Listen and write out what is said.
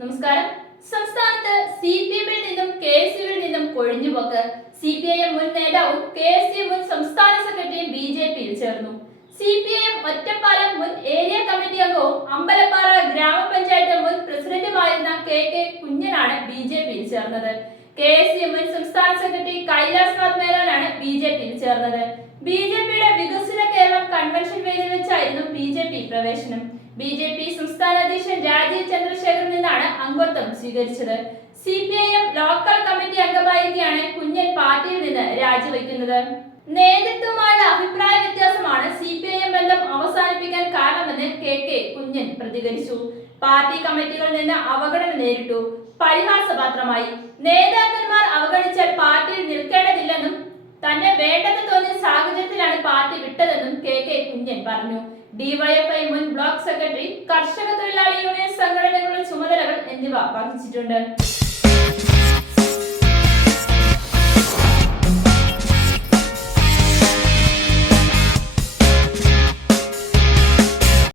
നമസ്കാരം. സംസ്ഥാനത്ത് C P എമ്മിൽ നിന്നും കെ എസ് യുവിൽ നിന്നും കൊഴിഞ്ഞുപോക്ക് സി പി ഐ എം മുൻ നേതാവും കെ എസ് യു മുൻ സംസ്ഥാന സെക്രട്ടറിയും ബി ജെ പിയിൽ ചേർന്നു. C P I M Ottapalam മുൻ ഏരിയ കമ്മിറ്റി അംഗവും അമ്പലപ്പാറ ഗ്രാമപഞ്ചായത്ത് മുൻ പ്രസിഡന്റുമായിരുന്ന കെ കെ കുഞ്ഞനാണ് ബി ജെ പിയിൽ ചേർന്നത്. കെ എസ് യു മുൻ സംസ്ഥാന സെക്രട്ടറി കൈലാസ് നാഥ് മേനോനാണ് ബി ജെ പിയിൽ ചേർന്നത്. ബി ജെ പിയുടെ വികസന കേരളം കൺവെൻഷൻ വേദിയിൽ വെച്ചായിരുന്നു ബി ജെ പി പ്രവേശനം. ബി ജെ പി സംസ്ഥാന അധ്യക്ഷൻ രാജീവ് ചന്ദ്രശേഖറിൽ നിന്നാണ് അംഗത്വം സ്വീകരിച്ചത്. C P I M local committee അംഗമായിരിക്കെയാണ് കുഞ്ഞൻ പാർട്ടിയിൽ നിന്ന് രാജിവെക്കുന്നത്. നേതൃത്വമായുള്ള അഭിപ്രായ വ്യത്യാസമാണ് സി പി ഐ എം ബന്ധം അവസാനിപ്പിക്കാൻ കാരണമെന്ന് കെ കെ കുഞ്ഞൻ പ്രതികരിച്ചു. പാർട്ടി കമ്മിറ്റികളിൽ നിന്ന് അവഗണന നേരിട്ടു. പരിഹാസപാത്രമായി നേതാക്കന്മാർ അവഗണിച്ചാൽ പാർട്ടിയിൽ നിൽക്കേണ്ടതില്ലെന്നും തന്നെ വേണ്ടെന്ന് തോന്നിയ സാഹചര്യത്തിലാണ് പാർട്ടി വിട്ടതെന്നും കെ കെ കുഞ്ഞൻ പറഞ്ഞു. ഡിവൈഎഫ്ഐ മുൻ ബ്ലോക്ക് സെക്രട്ടറി കർഷക എന്നിവ 了